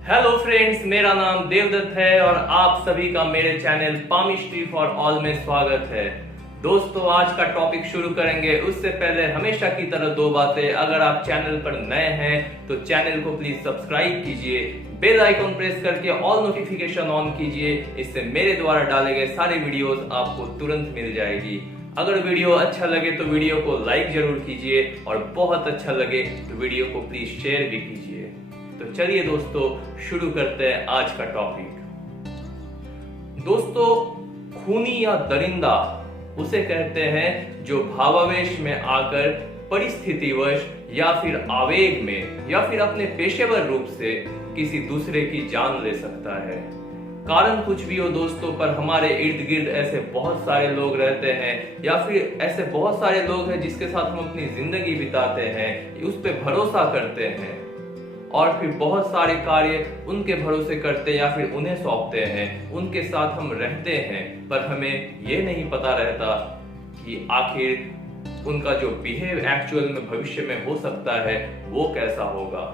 Hello friends, मेरा नाम देवदत्त है और आप सभी का मेरे चैनल पामिस्ट्री फॉर ऑल में स्वागत है। दोस्तों, आज का टॉपिक शुरू करेंगे उससे पहले हमेशा की तरह दो बातें। अगर आप चैनल पर नए हैं तो चैनल को प्लीज सब्सक्राइब कीजिए, बेल आइकॉन प्रेस करके ऑल नोटिफिकेशन ऑन कीजिए। इससे मेरे द्वारा डाले गए सारे वीडियोस आपको तुरंत मिल जाएगी। अगर वीडियो अच्छा लगे तो वीडियो को लाइक जरूर कीजिए और बहुत अच्छा लगे तो वीडियो को प्लीज शेयर भी कीजिए। तो चलिए दोस्तों, शुरू करते हैं आज का टॉपिक। दोस्तों, खूनी या दरिंदा उसे कहते हैं जो भावावेश में आकर परिस्थितिवश या फिर आवेग में या फिर अपने पेशेवर रूप से किसी दूसरे की जान ले सकता है। कारण कुछ भी हो दोस्तों, पर हमारे इर्द गिर्द ऐसे बहुत सारे लोग रहते हैं या फिर ऐसे बहुत सारे लोग हैं जिसके साथ हम अपनी जिंदगी बिताते हैं, उस पर भरोसा करते हैं और फिर बहुत सारे कार्य उनके भरोसे करते हैं या फिर उन्हें सौंपते हैं, उनके साथ हम रहते हैं, पर हमें ये नहीं पता रहता कि आखिर उनका जो बिहेव एक्चुअल में भविष्य में हो सकता है वो कैसा होगा।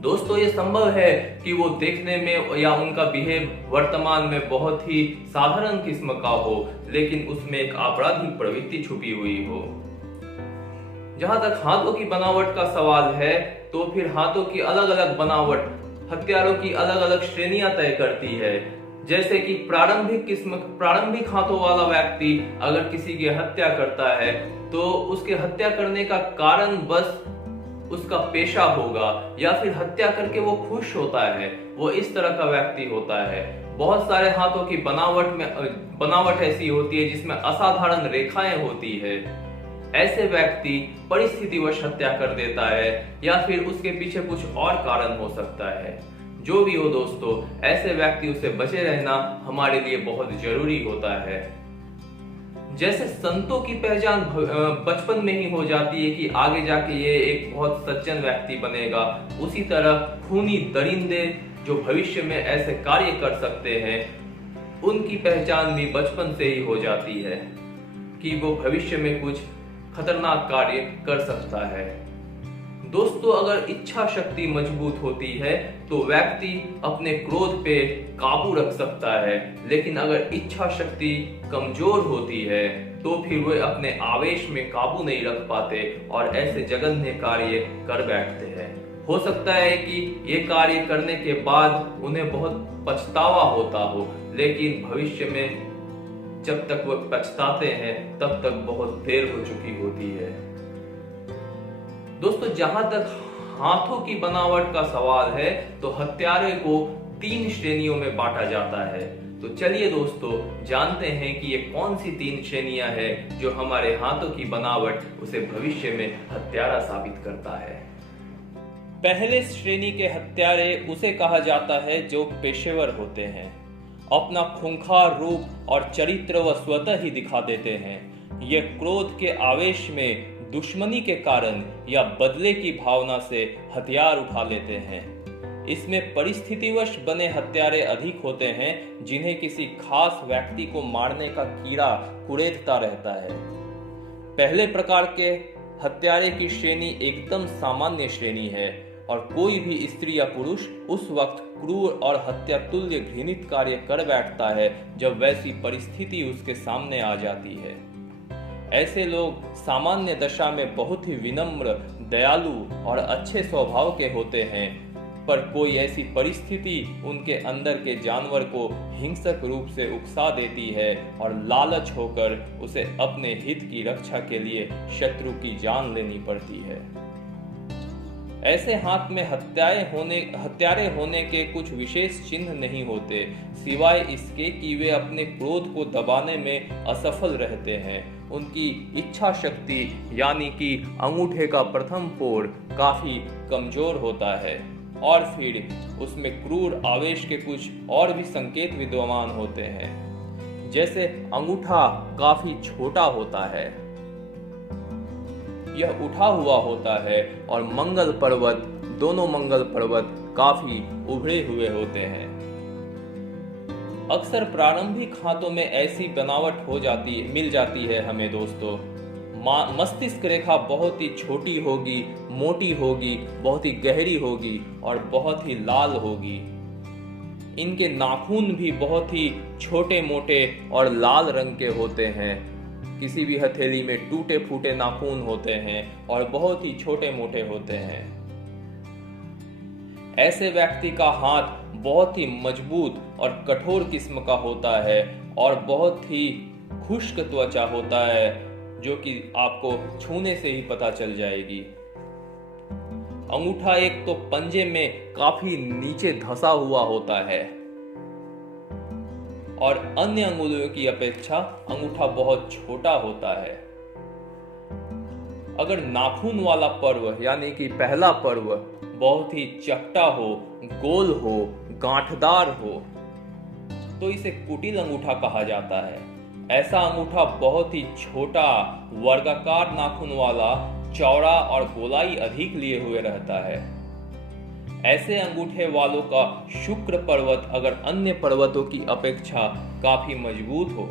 दोस्तों, ये संभव है कि वो देखने में या उनका बिहेव वर्तमान में बहुत ही साधारण किस्म का हो, लेकिन उसमें एक आपराधिक प्रवृत्ति छुपी हुई हो। जहां तक हाथों की बनावट का सवाल है तो फिर हाथों की अलग अलग बनावट हथियारों की अलग अलग श्रेणियां तय करती है। जैसे कि प्रारंभिक हाथों वाला व्यक्ति अगर किसी की हत्या करता है तो उसके हत्या करने का कारण बस उसका पेशा होगा या फिर हत्या करके वो खुश होता है, वो इस तरह का व्यक्ति होता है। बहुत सारे हाथों की बनावट ऐसी होती है जिसमें असाधारण रेखाएं होती है। ऐसे व्यक्ति परिस्थितिवश हत्या कर देता है या फिर उसके पीछे कुछ और कारण हो सकता है। जो भी हो दोस्तों, ऐसे व्यक्तियों से बचे रहना हमारे लिए बहुत जरूरी होता है। जैसे संतों की पहचान बचपन में ही हो जाती है कि आगे जाके ये एक बहुत सज्जन व्यक्ति बनेगा, उसी तरह खूनी दरिंदे जो भविष्य में ऐसे कार्य कर सकते हैं उनकी पहचान भी बचपन से ही हो जाती है कि वो भविष्य में कुछ खतरनाक कार्य कर सकता है। दोस्तों, अगर इच्छा शक्ति मजबूत होती है तो व्यक्ति अपने क्रोध पे काबू रख सकता है, लेकिन अगर इच्छा शक्ति कमजोर होती है तो फिर वे अपने आवेश में काबू नहीं रख पाते और ऐसे जघन्य कार्य कर बैठते हैं। हो सकता है कि ये कार्य करने के बाद उन्हें बहुत पछतावा होता हो, लेकिन भविष्य में जब तक वह पछताते हैं तब तक बहुत देर हो चुकी होती है। दोस्तों, जहां तक हाथों की बनावट का सवाल है तो हत्यारे को 3 श्रेणियों में बांटा जाता है। तो चलिए दोस्तों, जानते हैं कि ये कौन सी 3 श्रेणियां हैं जो हमारे हाथों की बनावट उसे भविष्य में हत्यारा साबित करता है। पहले श्रेणी के हत्यारे उसे कहा जाता है जो पेशेवर होते हैं, अपना खूंखार रूप और चरित्र व स्वतः ही दिखा देते हैं। ये क्रोध के आवेश में दुश्मनी के कारण या बदले की भावना से हथियार उठा लेते हैं। इसमें परिस्थितिवश बने हत्यारे अधिक होते हैं जिन्हें किसी खास व्यक्ति को मारने का कीड़ा कुरेदता रहता है। पहले प्रकार के हत्यारे की श्रेणी एकदम सामान्य श्रेणी है और कोई भी स्त्री या पुरुष उस वक्त क्रूर और हत्यातुल्य घृणित कार्य कर बैठता है जब वैसी परिस्थिति उसके सामने आ जाती है। ऐसे लोग सामान्य दशा में बहुत ही विनम्र, दयालु और अच्छे स्वभाव के होते हैं, पर कोई ऐसी परिस्थिति उनके अंदर के जानवर को हिंसक रूप से उकसा देती है और लालच होकर उसे अपने हित की रक्षा के लिए शत्रु की जान लेनी पड़ती है। ऐसे हाथ में हत्यारे होने के कुछ विशेष चिन्ह नहीं होते, सिवाय इसके कि वे अपने क्रोध को दबाने में असफल रहते हैं। उनकी इच्छा शक्ति यानी कि अंगूठे का प्रथम पोर काफी कमजोर होता है और फिर उसमें क्रूर आवेश के कुछ और भी संकेत विद्यमान होते हैं। जैसे अंगूठा काफी छोटा होता है, यह उठा हुआ होता है और दोनों मंगल पर्वत काफी उभरे हुए होते हैं। अक्सर प्रारंभिक हाथों में ऐसी बनावट मिल जाती है हमें दोस्तों। मस्तिष्क रेखा बहुत ही छोटी होगी, मोटी होगी, बहुत ही गहरी होगी और बहुत ही लाल होगी। इनके नाखून भी बहुत ही छोटे मोटे और लाल रंग के होते हैं। किसी भी हथेली में टूटे फूटे नाखून होते हैं और बहुत ही छोटे मोटे होते हैं। ऐसे व्यक्ति का हाथ बहुत ही मजबूत और कठोर किस्म का होता है और बहुत ही खुश्क त्वचा होता है, जो कि आपको छूने से ही पता चल जाएगी। अंगूठा एक तो पंजे में काफी नीचे धंसा हुआ होता है और अन्य अंगुलियों की अपेक्षा अंगूठा बहुत छोटा होता है। अगर नाखून वाला पर्व यानी कि पहला पर्व बहुत ही चपटा हो, गोल हो, गांठदार हो, तो इसे कुटिल अंगूठा कहा जाता है। ऐसा अंगूठा बहुत ही छोटा, वर्गाकार नाखून वाला, चौड़ा और गोलाई अधिक लिए हुए रहता है। ऐसे अंगूठे वालों का शुक्र पर्वत अगर अन्य पर्वतों की अपेक्षा काफी मजबूत हो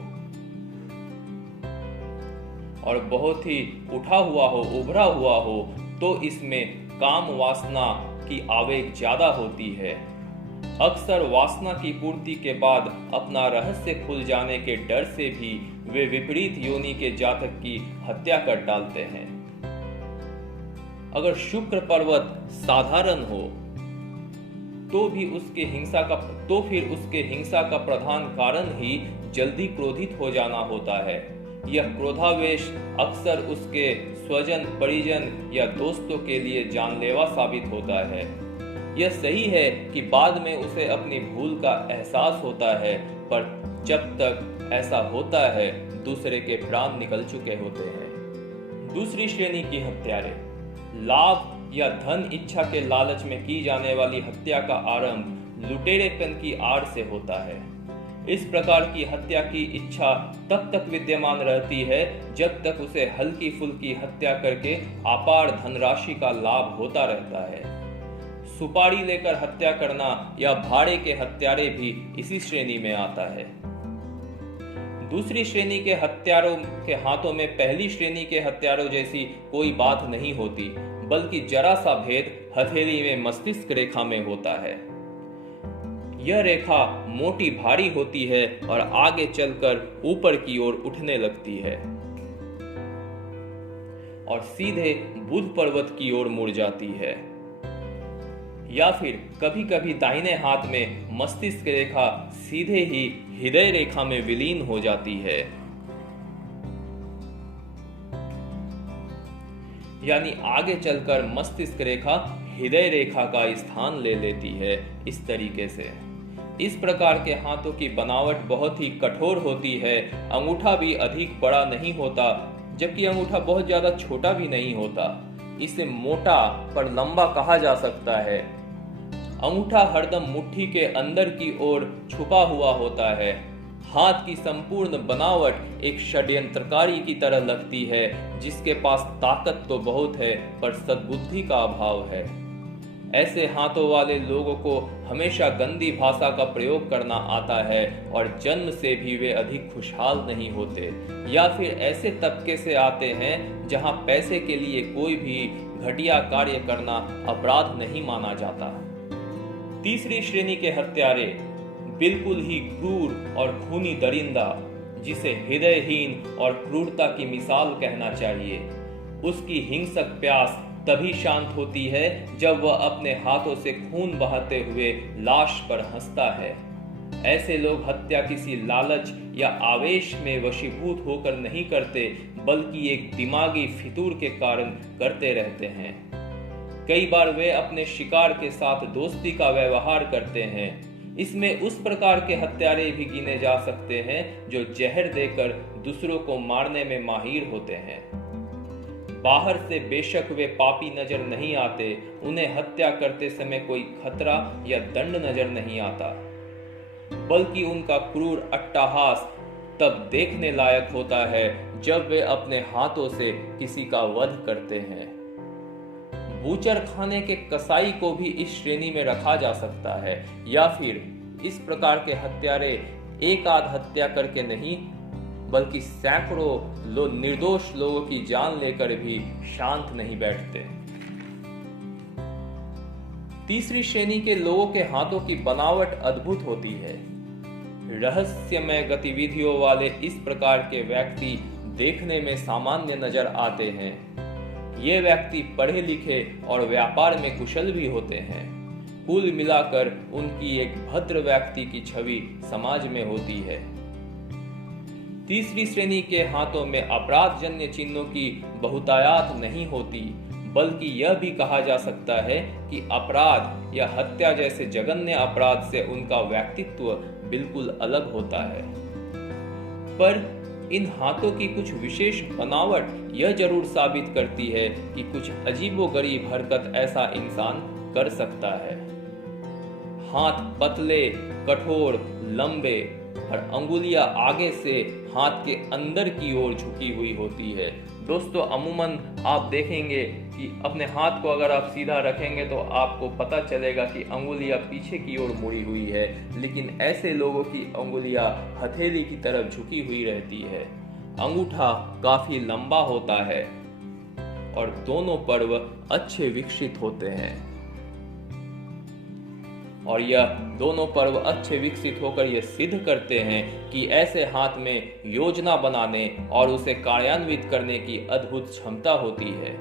और बहुत ही उठा हुआ हो, उभरा हुआ हो, तो इसमें काम वासना की आवेग ज्यादा होती है। अक्सर वासना की पूर्ति के बाद अपना रहस्य खुल जाने के डर से भी वे विपरीत योनि के जातक की हत्या कर डालते हैं। अगर शुक्र पर्वत साधारण हो तो फिर उसके हिंसा का प्रधान कारण ही जल्दी क्रोधित हो जाना होता है। यह क्रोधावेश अक्सर उसके स्वजन, परिजन या दोस्तों के लिए जानलेवा साबित होता है। यह सही है कि बाद में उसे अपनी भूल का एहसास होता है, पर जब तक ऐसा होता है दूसरे के प्राण निकल चुके होते हैं। दूसरी श्रेणी की हत्यारे, लाभ या धन इच्छा के लालच में की जाने वाली हत्या का आरंभ लुटेरेपन की आड़ से होता है। इस प्रकार की हत्या की इच्छा तब तक विद्यमान रहती है जब तक उसे हल्की फुल्की हत्या करके अपार धनराशि का लाभ होता रहता है। सुपारी लेकर हत्या करना या भाड़े के हत्यारे भी इसी श्रेणी में आता है। दूसरी श्रेणी के हत्यारों के हाथों में पहली श्रेणी के हत्यारों जैसी कोई बात नहीं होती, बल्कि जरा सा भेद हथेली में मस्तिष्क रेखा में होता है। यह रेखा मोटी भारी होती है और आगे चलकर ऊपर की ओर उठने लगती है और सीधे बुध पर्वत की ओर मुड़ जाती है। या फिर कभी कभी दाहिने हाथ में मस्तिष्क रेखा सीधे ही हृदय रेखा में विलीन हो जाती है, यानी आगे चलकर मस्तिष्क रेखा हृदय रेखा का स्थान ले लेती है। इस तरीके से इस प्रकार के हाथों की बनावट बहुत ही कठोर होती है। अंगूठा भी अधिक बड़ा नहीं होता, जबकि अंगूठा बहुत ज्यादा छोटा भी नहीं होता। इसे मोटा पर लंबा कहा जा सकता है। अंगूठा हरदम मुट्ठी के अंदर की ओर छुपा हुआ होता है। हाथ की संपूर्ण बनावट एक षड्यंत्रकारी की तरह लगती है, जिसके पास ताकत तो बहुत है पर सद्बुद्धि का अभाव है। ऐसे हाथों वाले लोगों को हमेशा गंदी भाषा का प्रयोग करना आता है और जन्म से भी वे अधिक खुशहाल नहीं होते, या फिर ऐसे तबके से आते हैं जहां पैसे के लिए कोई भी घटिया कार्य करना अपराध नहीं माना जाता। तीसरी श्रेणी के हत्यारे बिल्कुल ही क्रूर और खूनी दरिंदा, जिसे हृदयहीन और क्रूरता की मिसाल कहना चाहिए। उसकी हिंसक प्यास तभी शांत होती है जब वह अपने हाथों से खून बहाते हुए लाश पर हंसता है। ऐसे लोग हत्या किसी लालच या आवेश में वशीभूत होकर नहीं करते, बल्कि एक दिमागी फितूर के कारण करते रहते हैं। कई बार वे अपने शिकार के साथ दोस्ती का व्यवहार करते हैं। इसमें उस प्रकार के हत्यारे भी गिने जा सकते हैं जो जहर देकर दूसरों को मारने में माहिर होते हैं। बाहर से बेशक वे पापी नजर नहीं आते, उन्हें हत्या करते समय कोई खतरा या दंड नजर नहीं आता, बल्कि उनका क्रूर अट्टहास तब देखने लायक होता है जब वे अपने हाथों से किसी का वध करते हैं। बूचर खाने के कसाई को भी इस श्रेणी में रखा जा सकता है, या फिर इस प्रकार के हत्यारे एक आध हत्या करके नहीं, बल्कि सैकड़ों निर्दोष लोगों की जान लेकर भी शांत नहीं बैठते। तीसरी श्रेणी के लोगों के हाथों की बनावट अद्भुत होती है। रहस्यमय गतिविधियों वाले इस प्रकार के व्यक्ति देखने में सामान्य नजर आते हैं। ये व्यक्ति पढ़े लिखे और व्यापार में कुशल भी होते हैं। कुल मिलाकर उनकी एक भद्र व्यक्ति की छवि समाज में होती है। तीसरी श्रेणी के हाथों में अपराधजन्य चिन्हों की बहुतायत नहीं होती, बल्कि यह भी कहा जा सकता है कि अपराध या हत्या जैसे जघन्य अपराध से उनका व्यक्तित्व बिल्कुल अलग होता है। पर इन हाथों की कुछ विशेष बनावट यह जरूर साबित करती है कि कुछ अजीबोगरीब हरकत ऐसा इंसान कर सकता है। हाथ पतले, कठोर, लंबे और अंगुलियां आगे से हाथ के अंदर की ओर झुकी हुई होती है। दोस्तों, अमूमन आप देखेंगे कि अपने हाथ को अगर आप सीधा रखेंगे तो आपको पता चलेगा कि अंगुलियां पीछे की ओर मुड़ी हुई है, लेकिन ऐसे लोगों की अंगुलियां हथेली की तरफ झुकी हुई रहती है। अंगूठा काफी लंबा होता है और दोनों पर्व अच्छे विकसित होते हैं। और यह दोनों पर्व अच्छे विकसित होकर यह सिद्ध करते हैं कि ऐसे हाथ में योजना बनाने और उसे कार्यान्वित करने की अद्भुत क्षमता होती है।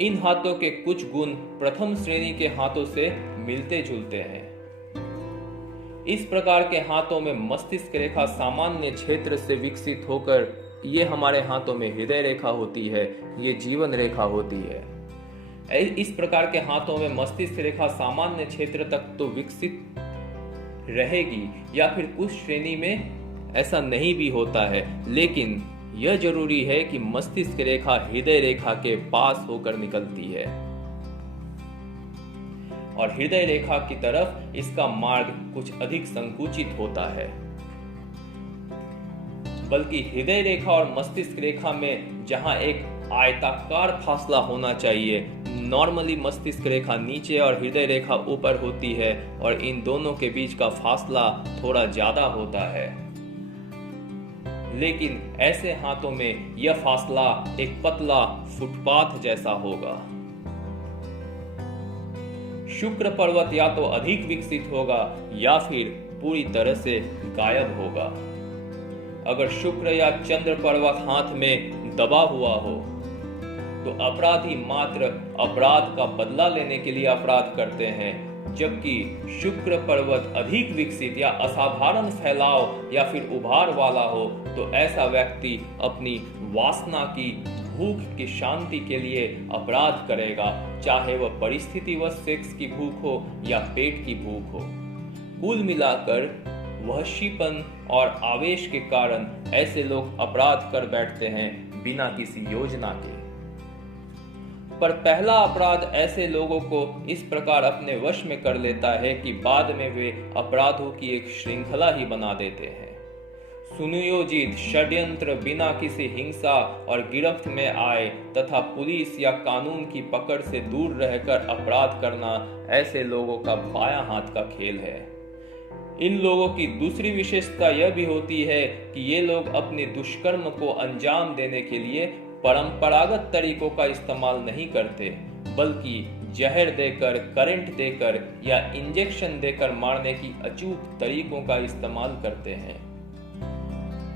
इन हाथों के कुछ गुण प्रथम श्रेणी के हाथों से मिलते जुलते हैं। इस प्रकार के हाथों में मस्तिष्क रेखा सामान्य क्षेत्र से विकसित होकर ये हमारे हाथों में हृदय रेखा होती है, ये जीवन रेखा होती है। इस प्रकार के हाथों में मस्तिष्क रेखा सामान्य क्षेत्र तक तो विकसित रहेगी, या फिर कुछ श्रेणी में ऐसा नहीं भी होता है, लेकिन यह जरूरी है कि मस्तिष्क रेखा हृदय रेखा के पास होकर निकलती है और हृदय रेखा की तरफ इसका मार्ग कुछ अधिक संकुचित होता है। बल्कि हृदय रेखा और मस्तिष्क रेखा में जहां एक आयताकार फासला होना चाहिए, नॉर्मली मस्तिष्क रेखा नीचे और हृदय रेखा ऊपर होती है और इन दोनों के बीच का फासला थोड़ा ज्यादा होता है। लेकिन ऐसे हाथों में यह फासला एक पतला फुटपाथ जैसा होगा। शुक्र पर्वत या तो अधिक विकसित होगा या फिर पूरी तरह से गायब होगा। अगर शुक्र या चंद्र पर्वत हाथ में दबा हुआ हो तो अपराधी मात्र अपराध का बदला लेने के लिए अपराध करते हैं, जबकि शुक्र पर्वत अधिक विकसित या असाधारण फैलाव या फिर उभार वाला हो तो ऐसा व्यक्ति अपनी वासना की भूख की शांति के लिए अपराध करेगा, चाहे वह परिस्थितिवश सेक्स की भूख हो या पेट की भूख हो। कुल मिलाकर वहशीपन और आवेश के कारण ऐसे लोग अपराध कर बैठते हैं बिना किसी योजना के। पर पहला अपराध ऐसे लोगों को इस प्रकार अपने वश में कर लेता है कि बाद में वे अपराधों की एक श्रृंखला ही बना देते हैं। सुनियोजित षड्यंत्र बिना किसी हिंसा और गिरफ्त में आए तथा पुलिस या कानून की पकड़ से दूर रहकर अपराध करना ऐसे लोगों का बायां हाथ का खेल है। इन लोगों की दूसरी विशेषता यह भी होती है कि ये लोग अपने दुष्कर्म को अंजाम देने के लिए परंपरागत तरीकों का इस्तेमाल नहीं करते, बल्कि जहर देकर, करंट देकर या इंजेक्शन देकर मारने की अचूक तरीकों का इस्तेमाल करते हैं।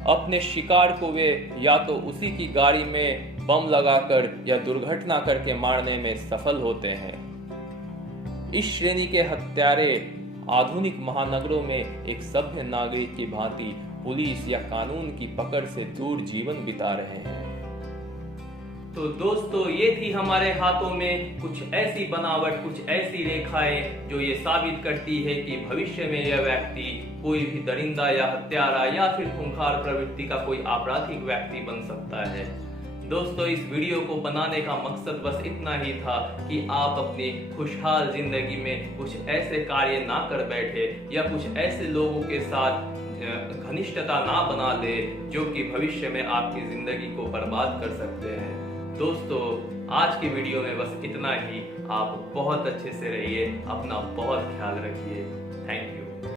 अपने शिकार को वे या तो उसी की गाड़ी में बम लगाकर या दुर्घटना करके मारने में सफल होते हैं। इस श्रेणी के हत्यारे आधुनिक महानगरों में एक सभ्य नागरिक की भांति पुलिस या कानून की पकड़ से दूर जीवन बिता रहे हैं। तो दोस्तों, ये थी हमारे हाथों में कुछ ऐसी बनावट, कुछ ऐसी रेखाएं जो ये साबित करती है कि भविष्य में यह व्यक्ति कोई भी दरिंदा या हत्यारा या फिर खूंखार प्रवृत्ति का कोई आपराधिक व्यक्ति बन सकता है। दोस्तों, इस वीडियो को बनाने का मकसद बस इतना ही था कि आप अपनी खुशहाल जिंदगी में कुछ ऐसे कार्य ना कर बैठे या कुछ ऐसे लोगों के साथ घनिष्ठता ना बना ले जो कि भविष्य में आपकी जिंदगी को बर्बाद कर सकते हैं। दोस्तों, आज की वीडियो में बस इतना ही। आप बहुत अच्छे से रहिए, अपना बहुत ख्याल रखिए। Thank you.